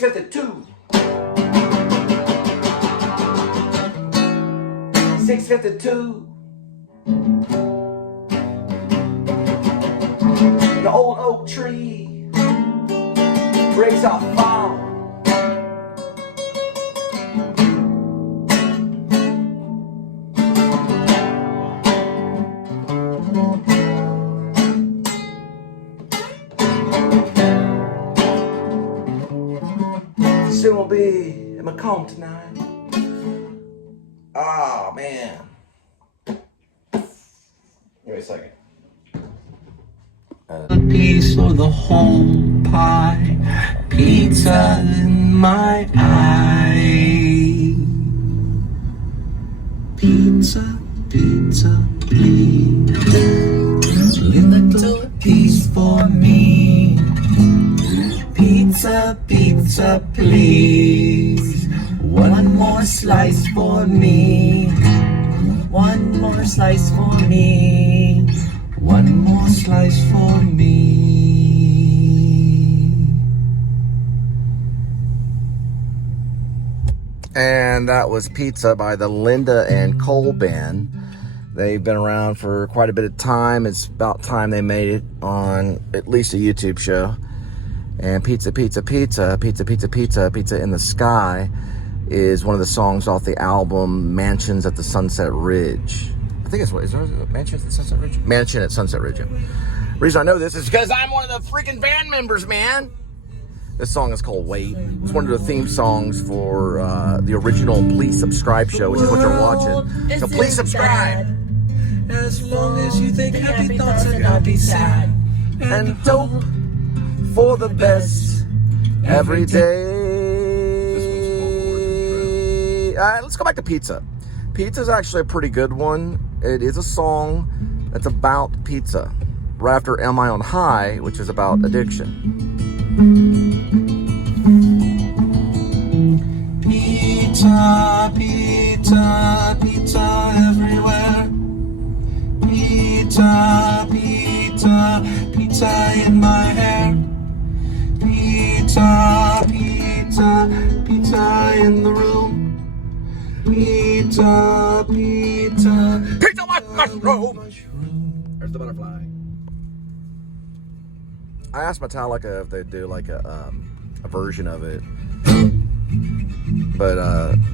652. 652. The old oak tree breaks off fall. Soon will be in my home tonight. Oh man. Give me a second. A piece or the whole pie, pizza in my eye. Pizza, pizza, please. Little piece for me. Pizza, pizza, please. One more slice for me. One more slice for me. One more slice for me. And that was Pizza by the Linda and Cole Band. They've been around for quite a bit of time. It's about time they made it on at least a YouTube show. And Pizza, Pizza, Pizza, Pizza, Pizza, Pizza, Pizza in the Sky is one of the songs off the album Mansions at the Sunset Ridge. I think it's what, is there a Mansion at the Sunset Ridge? Mansion at Sunset Ridge. The reason I know this is because I'm one of the freaking band members, man. This song is called Wait. It's one of the theme songs for the original Please Subscribe show, which is what you're watching. So please subscribe. As long as you think happy thoughts and not be sad. And hope for the best every day. Let's go back to Pizza. Pizza is actually a pretty good one. It is a song that's about pizza. Right after Am I on High, which is about addiction. Pizza, pizza, pizza everywhere. Pizza, pizza, pizza in my hair. Pizza, pizza, pizza in the room. Pizza, pizza, Pizza with mushroom! There's the butterfly. I asked Metallica if they'd do like a version of it. But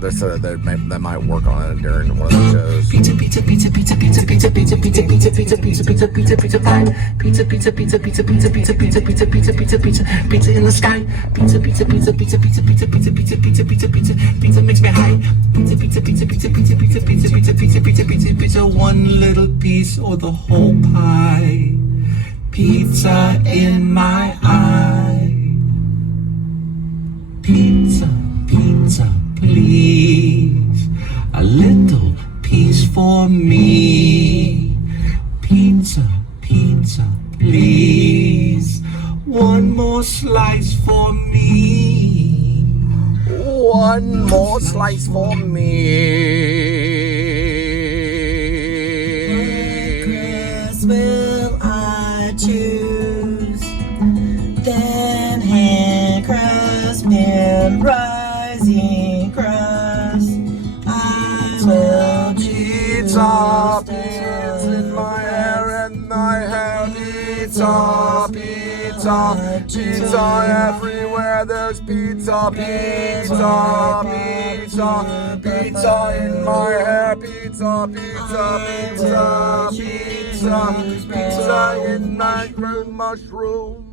they said they might work on it during one of the shows. Pizza, pizza, pizza, pizza, pizza, pizza, pizza, pizza, pizza, pizza, pizza, pizza, pizza, pizza, pie. Pizza, pizza, pizza, pizza, pizza, pizza, pizza, pizza, pizza, pizza, pizza, pizza in the sky. Pizza, pizza, pizza, pizza, pizza, pizza, pizza, pizza, pizza, pizza, pizza, pizza makes me high. Pizza, pizza, pizza, pizza, pizza, pizza, pizza, pizza, pizza, pizza, pizza, pizza, one little piece or the whole pie. Pizza in my eye. Pizza, pizza, please. A little piece for me. Pizza, pizza, please. One more slice for me. One more slice for me. What grass will I choose? Then hand crust and rising crust. I will choose. Pizza, pizza in my hair and my hair. Pizza, pizza, pizza everywhere. There's pizza, pizza, pizza, pizza in my hair. Pizza, pizza, pizza, pizza, pizza in my room, mushroom.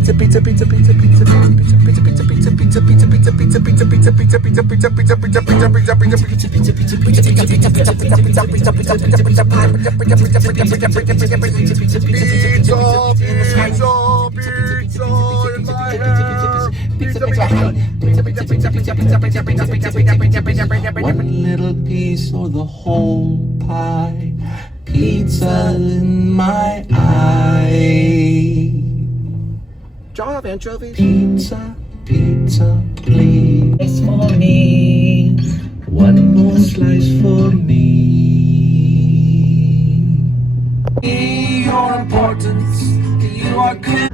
Pizza, pizza, pizza, pizza, pizza, pizza, pizza, pizza, pizza, pizza, pizza, pizza, pizza, pizza, pizza, pizza, pizza, pizza, pizza, pizza, one little piece or the whole pie. Pizza in my eye. Do y'all have anchovies? Pizza, pizza, please. Slice for me. One more slice for me. Your importance, you are good.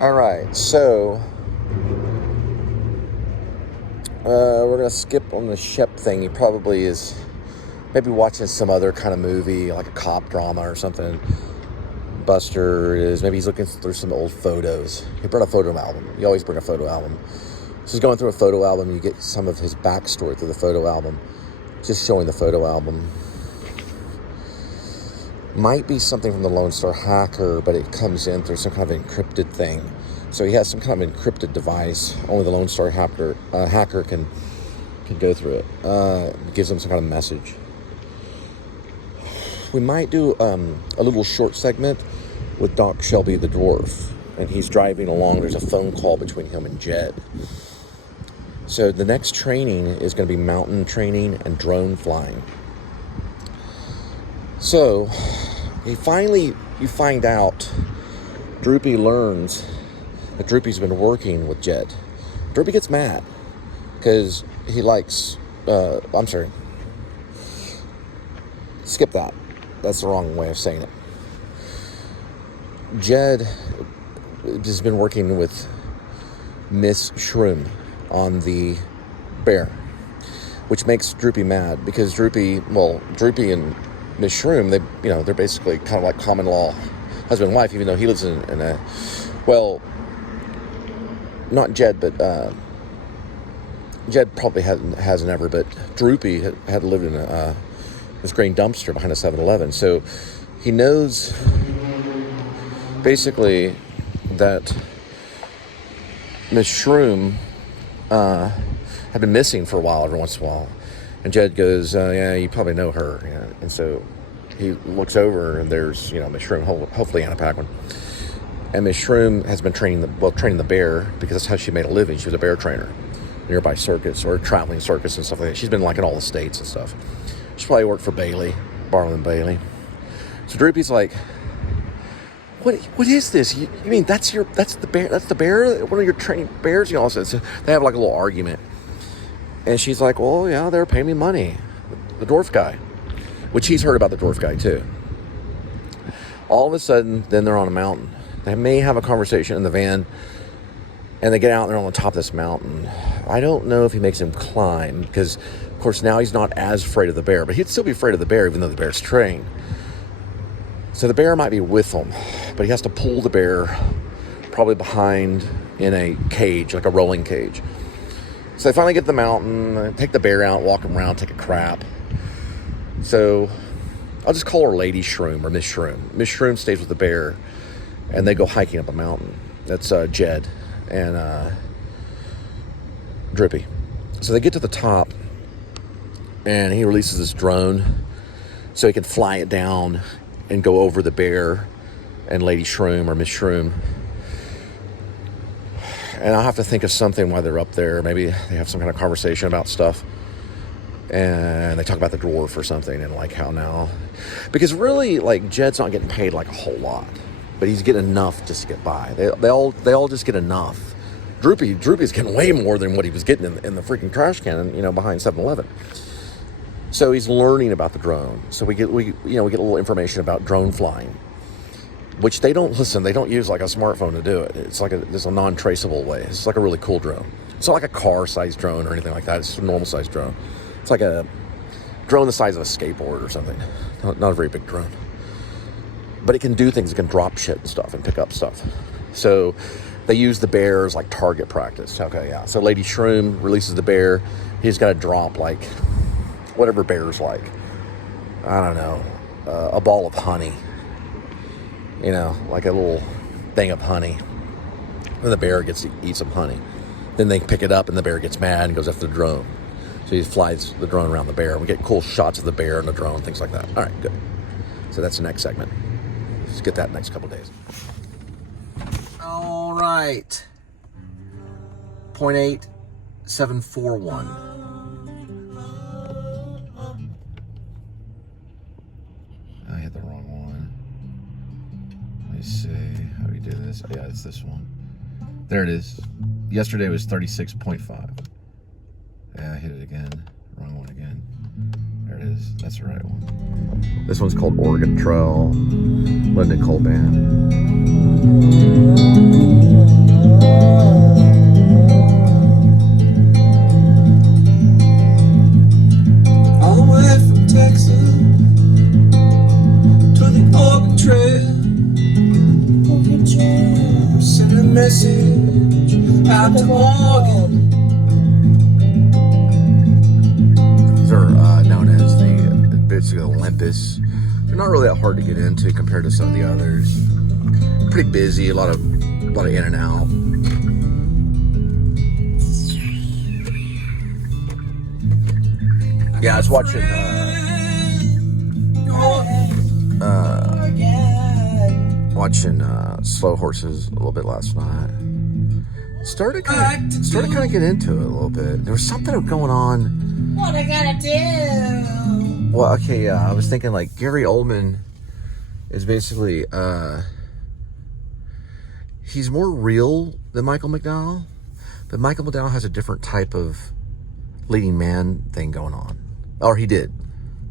All right, so we're gonna skip on the Shep thing. He probably is maybe watching some other kind of movie, like a cop drama or something. Buster is, maybe he's looking through some old photos. He brought a photo album. You always bring a photo album. So he's going through a photo album. You get some of his backstory through the photo album. Just showing the photo album. Might be something from the Lone Star Hacker, but it comes in through some kind of encrypted thing. So he has some kind of encrypted device. Only the Lone Star hacker can go through it. It gives him some kind of message. We might do a little short segment with Doc Shelby the dwarf, and he's driving along. There's a phone call between him and Jed. So the next training is going to be mountain training and drone flying. So you find out, Droopy learns that Droopy's been working with Jed. Droopy gets mad because he likes, I'm sorry, skip that. That's the wrong way of saying it. Jed has been working with Miss Shrum on the bear, which makes Droopy mad because Droopy and Miss Shrum, they're basically kind of like common law husband and wife, even though he lives in a, well, not Jed, but Jed probably hasn't ever, but Droopy had lived in this grain dumpster behind a 7-Eleven. So he knows basically that Miss Shrum had been missing for a while, every once in a while. And Jed goes, yeah, you probably know her. Yeah. And so he looks over, and there's, Miss Shrum, hopefully Anna Paquin. And Miss Shrum has been training the bear, because that's how she made a living. She was a bear trainer, nearby circus or traveling circus and stuff like that. She's been like in all the states and stuff. She probably worked for Bailey, Barlow and Bailey. So Droopy's like, what is this? You mean that's the bear? One of your training bears? So they have like a little argument. And she's like, well, yeah, they're paying me money. The dwarf guy. Which he's heard about the dwarf guy, too. All of a sudden, then they're on a mountain. They may have a conversation in the van, and they get out and they're on the top of this mountain. I don't know if he makes him climb, because, of course, now he's not as afraid of the bear, but he'd still be afraid of the bear, even though the bear's trained. So the bear might be with him, but he has to pull the bear probably behind in a cage, like a rolling cage. So they finally get to the mountain, take the bear out, walk him around, take a crap. So I'll just call her Lady Shrum or Miss Shrum. Miss Shrum stays with the bear, and they go hiking up a mountain. That's Jed and Droopy. So they get to the top, and he releases this drone so he can fly it down and go over the bear and Lady Shrum or Miss Shrum. And I'll have to think of something while they're up there. Maybe they have some kind of conversation about stuff. And they talk about the dwarf or something, and like how now. Because really, like, Jed's not getting paid like a whole lot. But he's getting enough just to get by. They all just get enough. Droopy's getting way more than what he was getting in the freaking trash can, behind 7-Eleven. So he's learning about the drone. So we get a little information about drone flying. Which they don't use like a smartphone to do it. It's like there's a non-traceable way. It's like a really cool drone. It's not like a car-sized drone or anything like that. It's just a normal-sized drone. It's like a drone the size of a skateboard or something. Not a very big drone. But it can do things. It can drop shit and stuff and pick up stuff. So they use the bear as like target practice. Okay, yeah. So Lady Shrum releases the bear. He's got to drop like whatever bear's like. I don't know. A ball of honey. Like a little thing of honey. Then the bear gets to eat some honey. Then they pick it up, and the bear gets mad and goes after the drone. So he flies the drone around the bear. We get cool shots of the bear and the drone, things like that. All right, good. So that's the next segment. Let's get that next couple days. All right. 0.8741. I hit the wrong one. Let me see how we do this. Oh, yeah, it's this one. There it is. Yesterday was 36.5. Yeah, I hit it again. Wrong one again. There it is. That's the right one. This one's called Oregon Trail, Linda Cole Band. All the way from Texas to the Oregon Trail. Send a message out to Oregon. These are known as basically Olympus. They're not really that hard to get into compared to some of the others. Pretty busy, a lot of in and out. Yeah, I was watching Slow Horses a little bit last night. Started kind of get into it a little bit. There was something going on. What I gotta do? Well, okay, yeah, I was thinking like Gary Oldman is basically he's more real than Michael McDowell, but Michael McDowell has a different type of leading man thing going on, or he did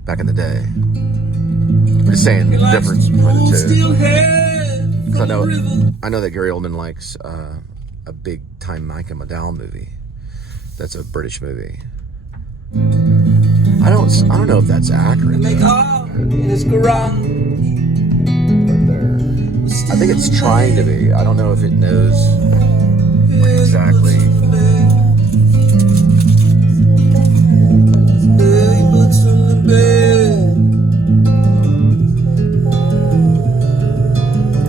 back in the day. I'm just saying the difference between the two. Because I know that Gary Oldman likes a big time Michael McDowell movie. That's a British movie. I don't know if that's accurate. Make art in his garage. I think it's trying to be. I don't know if it knows exactly.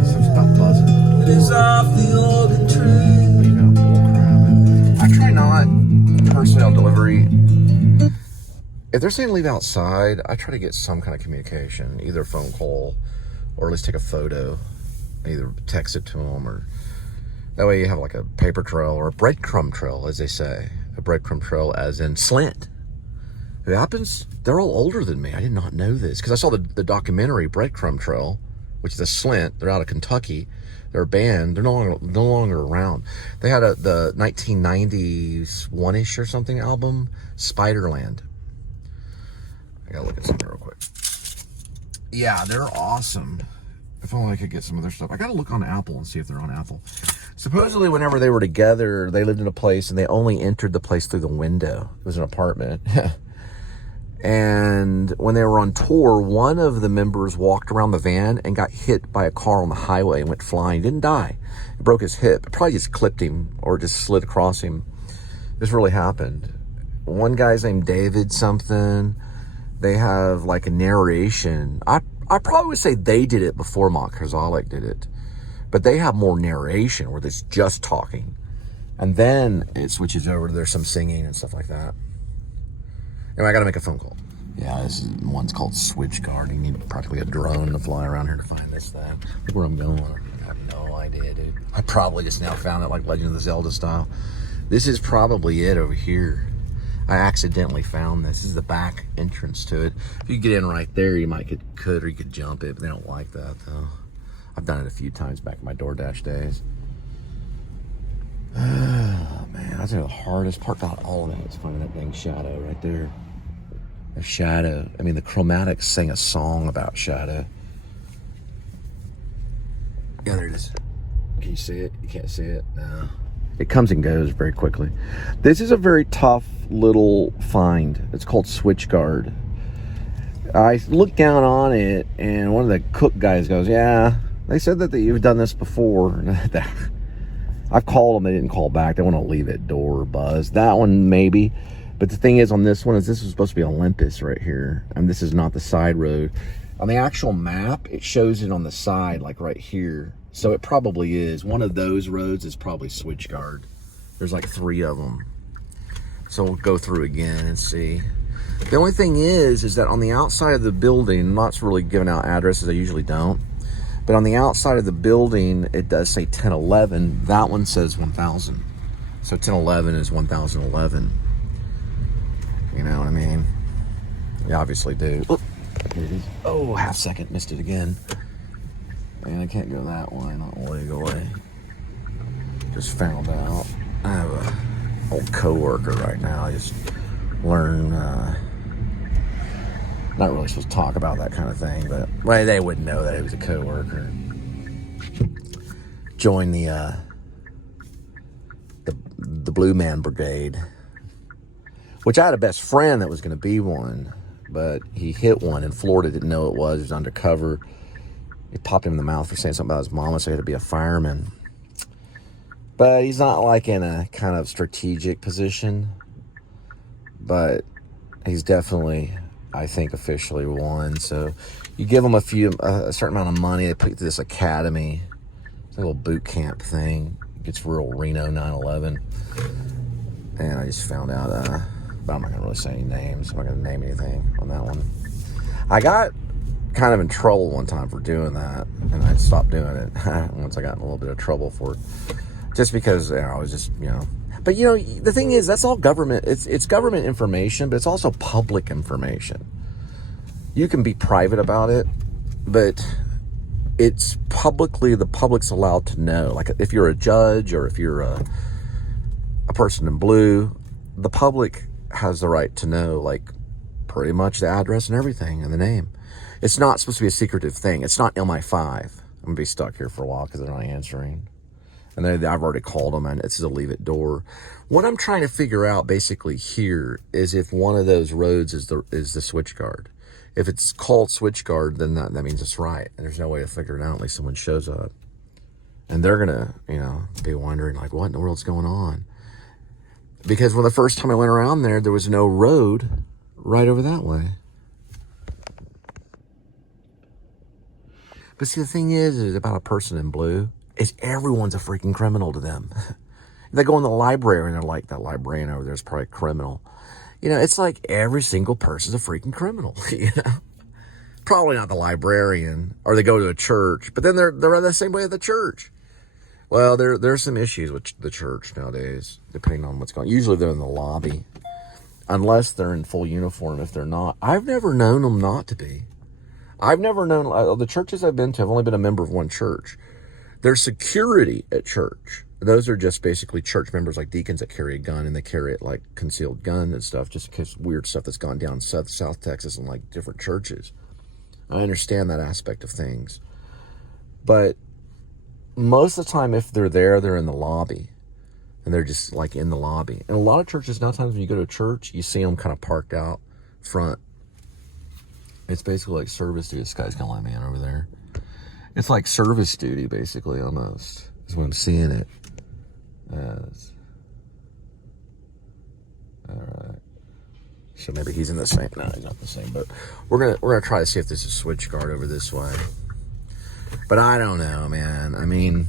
Something's about buzzing. It is off the Oregon Trail. Leave out bullcrap. I try not, personally on delivery, if they're saying leave outside, I try to get some kind of communication, either a phone call or at least take a photo, either text it to them, or that way you have like a paper trail or a breadcrumb trail, as they say. A breadcrumb trail as in slant. It happens, they're all older than me. I did not know this because I saw the documentary Breadcrumb Trail, which is a slant. They're out of Kentucky. They're a band. They're no longer around. They had the 1990s one-ish or something album, Spiderland. I gotta look at something real quick. Yeah, they're awesome. If only I could get some of their stuff. I gotta look on Apple and see if they're on Apple. Supposedly, whenever they were together, they lived in a place and they only entered the place through the window. It was an apartment. And when they were on tour, one of the members walked around the van and got hit by a car on the highway and went flying. He didn't die. It broke his hip. It probably just clipped him or just slid across him. This really happened. One guy's named David something. They have like a narration. I probably would say they did it before Mark Kozalek did it. But they have more narration where there's just talking. And then it switches over to there's some singing and stuff like that. Anyway, I got to make a phone call. Yeah, this one's called Switch Guard. You need practically a drone to fly around here to find this thing. Look where I'm going. I have no idea, dude. I probably just now found it like Legend of the Zelda style. This is probably it over here. I accidentally found this. This is the back entrance to it. If you get in right there, you might could or you could jump it, but they don't like that, though. I've done it a few times back in my DoorDash days. Oh, man. I think the hardest part about all of it is finding that dang shadow right there. A shadow. I mean, the Chromatics sing a song about shadow. Yeah, there it is. Can you see it? You can't see it? No. It comes and goes very quickly. This is a very tough little find. It's called Switch Guard. I looked down on it, and one of the cook guys goes, yeah, they said that you've done this before. I've called them. They didn't call back. They want to leave it door buzz. That one, maybe. But the thing is on this one is this is supposed to be Olympus right here. And this is not the side road. On the actual map, it shows it on the side, like right here. So it probably is. One of those roads is probably Switch Guard. There's like 3 of them. So we'll go through again and see. The only thing is that on the outside of the building, I'm not really giving out addresses, I usually don't. But on the outside of the building, it does say 1011. That one says 1000. So 1011 is 1011. You know what I mean? You obviously do. Oh, half second, missed it again. Man, I can't go that way, not legally. Just found out. I have a old coworker right now. I just learned, not really supposed to talk about that kind of thing, but well, they wouldn't know that he was a coworker. Joined the Blue Man Brigade, which I had a best friend that was going to be one, but he hit one in Florida, didn't know it was. He was undercover. It popped him in the mouth for saying something about his mama, so he had to be a fireman. But he's not like in a kind of strategic position, but he's definitely, I think, officially one. So you give him a certain amount of money, they put you through this academy. It's a little boot camp thing. It's real Reno 9/11. And I just found out, but I'm not gonna really say any names. I'm not gonna name anything on that one. I got kind of in trouble one time for doing that, and I stopped doing it once I got in a little bit of trouble for it. Just because, you know, I was just, you know. But, you know, the thing is, that's all government. It's government information, but it's also public information. You can be private about it, but it's the public's allowed to know. Like, if you're a judge or if you're a person in blue, the public has the right to know, like, pretty much the address and everything and the name. It's not supposed to be a secretive thing. It's not MI5. I'm going to be stuck here for a while because they're not answering. And I've already called them, and it's a leave it door. What I'm trying to figure out basically here is if one of those roads is the switch guard. If it's called switch guard, then that means it's right. And there's no way to figure it out unless someone shows up. And they're going to, you know, be wondering, like, what in the world's going on? Because when the first time I went around there was no road right over that way. But see, the thing is about a person in blue, is everyone's a freaking criminal to them. They go in the library and they're like, that librarian over there is probably a criminal. You know, it's like every single person's a freaking criminal, you know? Probably not the librarian, or they go to a church, but then they're the same way at the church. Well, there's some issues with the church nowadays, depending on what's going on. Usually they're in the lobby, unless they're in full uniform. If they're not, I've never known them not to be. I've never known, the churches I've been to, I've only been a member of one church. There's security at church. Those are just basically church members, like deacons that carry a gun, and they carry it like concealed gun and stuff, just because weird stuff that's gone down South Texas and like different churches. I understand that aspect of things. But most of the time, if they're there, they're in the lobby. And they're just like in the lobby. And a lot of churches, nowadays when you go to a church, you see them kind of parked out front. It's basically like service duty. This guy's gonna let me in over there. It's like service duty, basically, almost, is what I'm seeing it as. All right. So maybe he's in the same. No, he's not the same. But we're gonna try to see if there's a switch guard over this way. But I don't know, man. I mean,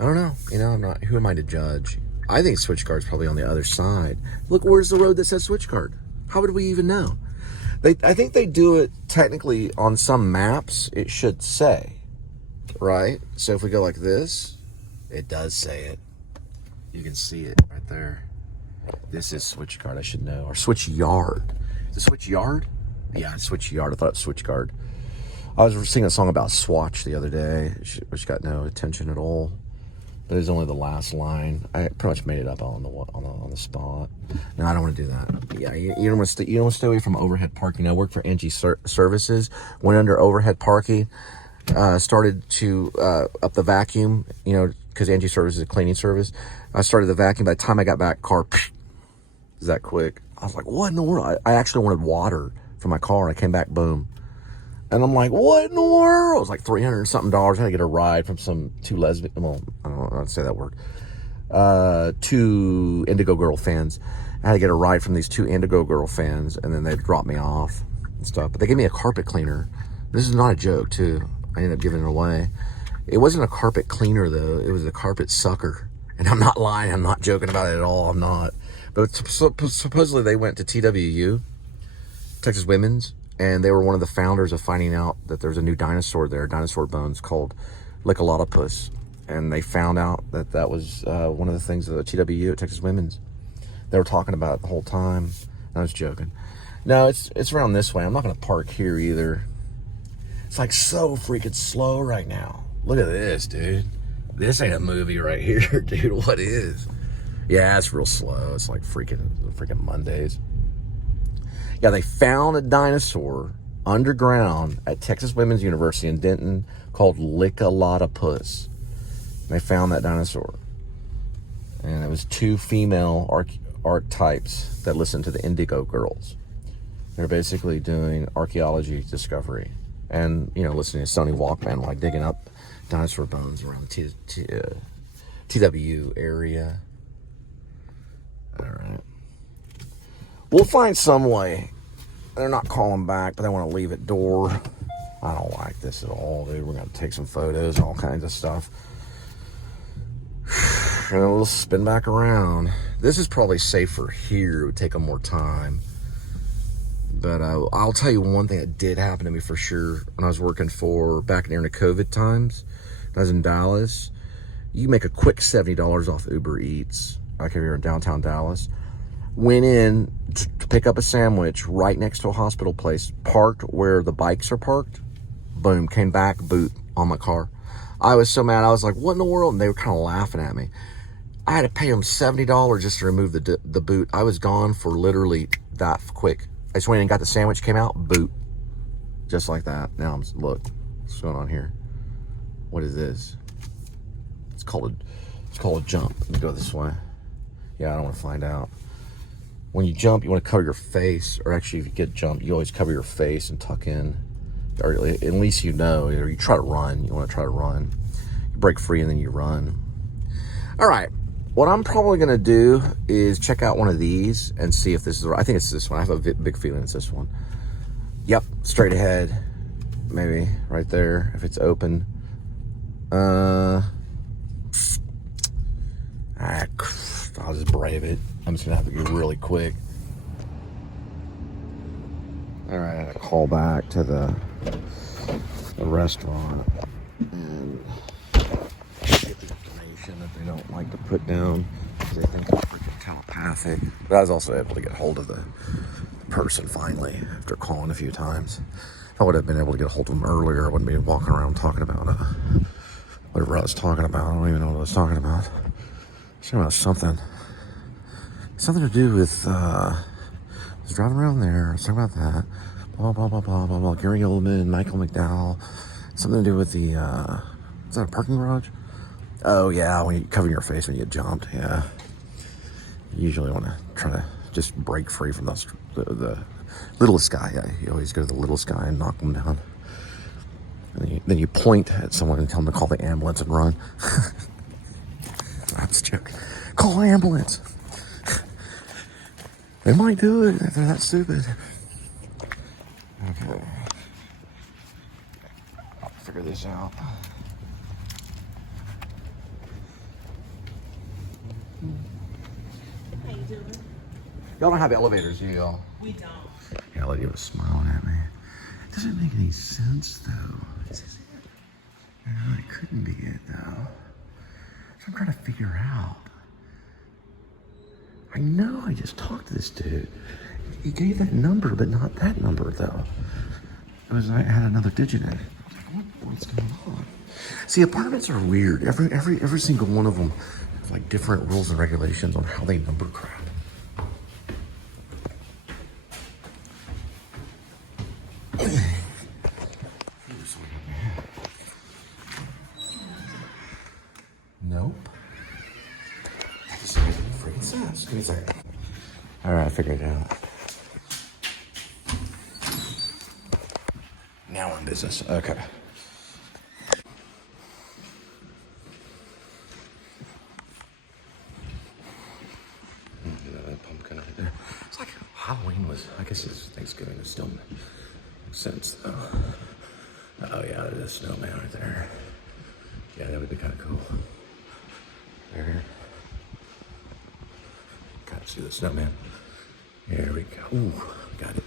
I don't know. You know, who am I to judge? I think switch guard's probably on the other side. Look, where's the road that says switch guard? How would we even know? I think they do it technically on some maps. It should say, right? So if we go like this, it does say it. You can see it right there. This is switch guard. I should know. Or switch yard. Is it switch yard? Yeah, switch yard. I thought it was switch guard. I was singing a song about Swatch the other day, which got no attention at all. But it was only the last line. I pretty much made it up on the spot. No, I don't want to do that. Yeah, you don't want to stay away from overhead parking. I worked for Angie Services. Went under overhead parking. Started to up the vacuum. You know, because Angie Services is a cleaning service. I started the vacuum. By the time I got back, car is that quick. I was like, what in the world? I actually wanted water for my car. I came back, boom. And I'm like, what in the world? It was like $300 and something. I had to get a ride from two lesbian, well, I don't know how to say that word. 2 Indigo Girl fans. I had to get a ride from these 2 Indigo Girl fans, and then they dropped me off and stuff. But they gave me a carpet cleaner. This is not a joke, too. I ended up giving it away. It wasn't a carpet cleaner, though. It was a carpet sucker. And I'm not lying. I'm not joking about it at all. I'm not. But supposedly they went to TWU, Texas Women's, and they were one of the founders of finding out that there's a new dinosaur there, dinosaur bones, called Lickalotopus. and they found out that that was one of the things of the TWU at Texas Women's. They were talking about it the whole time. I was joking. No, it's around this way. I'm not going to park here either. It's like so freaking slow right now. Look at this, dude. This ain't a movie right here, dude. What is? Yeah, it's real slow. It's like freaking Mondays. Yeah, they found a dinosaur underground at Texas Women's University in Denton called Lickalotopus. They found that dinosaur. And it was 2 female archetypes that listened to the Indigo Girls. They're basically doing archaeology discovery and, you know, listening to Sony Walkman while digging up dinosaur bones around the TW area. All right. We'll find some way. They're not calling back, but they want to leave it door. I don't like this at all, dude. We're going to take some photos, all kinds of stuff. And then we'll spin back around. This is probably safer here. It would take them more time. But I'll tell you one thing that did happen to me for sure when I was working back during the COVID times. I was in Dallas. You make a quick $70 off Uber Eats. Like if you're in downtown Dallas. Went in to pick up a sandwich right next to a hospital place. Parked where the bikes are parked. Boom, came back, boot on my car. I was so mad. I was like, what in the world? And they were kind of laughing at me. I had to pay them $70 just to remove the boot. I was gone for literally that quick. I just went in and got the sandwich, came out, boot. Just like that. Now look, what's going on here? What is this? It's called a jump. Let me go this way. Yeah, I don't want to find out. When you jump, you want to cover your face, or actually if you get jumped, you always cover your face and tuck in. Or at least you know, or you try to run. You want to try to run. You break free and then you run. All right. What I'm probably going to do is check out one of these and see if this is right. I think it's this one. I have a big feeling it's this one. Yep, straight ahead. Maybe right there if it's open. I'll just brave it. I'm just going to have to go really quick. All right, I got to call back to the restaurant and get the information that they don't like to put down because they think it's freaking telepathic. But I was also able to get hold of the person finally after calling a few times. If I would have been able to get a hold of them earlier, I wouldn't be walking around talking about whatever I was talking about. I don't even know what I was talking about. I was talking about something to do with I was driving around there. I was talking about that. Blah, blah, blah, blah, blah, blah. Gary Oldman, Michael McDowell. Something to do with the, is that a parking garage? Oh, yeah, when you cover your face when you get jumped, yeah. You usually want to try to just break free from the littlest guy. Yeah, you always go to the littlest guy and knock them down. And then you point at someone and tell them to call the ambulance and run. I'm just joking. Call an ambulance. They might do it if they're that stupid. Okay. I'll figure this out. How you doing? Y'all don't have elevators, do y'all? We don't. Yeah, look, he was smiling at me. It doesn't make any sense, though. Is this it? No, it couldn't be it, though. So I'm trying to figure out. I know I just talked to this dude. He gave that number, but not that number, though. It had another digit in it. I was like, what's going on? See, apartments are weird. Every single one of them have like different rules and regulations on how they number crap. Nope. That doesn't make any freaking sense. Give me a second. All right, I figured it out. Now we're in business. Okay. That pumpkin right there. It's like Halloween was. I guess it's Thanksgiving. It still makes sense though. Oh yeah, there's a snowman right there. Yeah, that would be kind of cool. There. Can't see the snowman. There we go. Ooh, got it.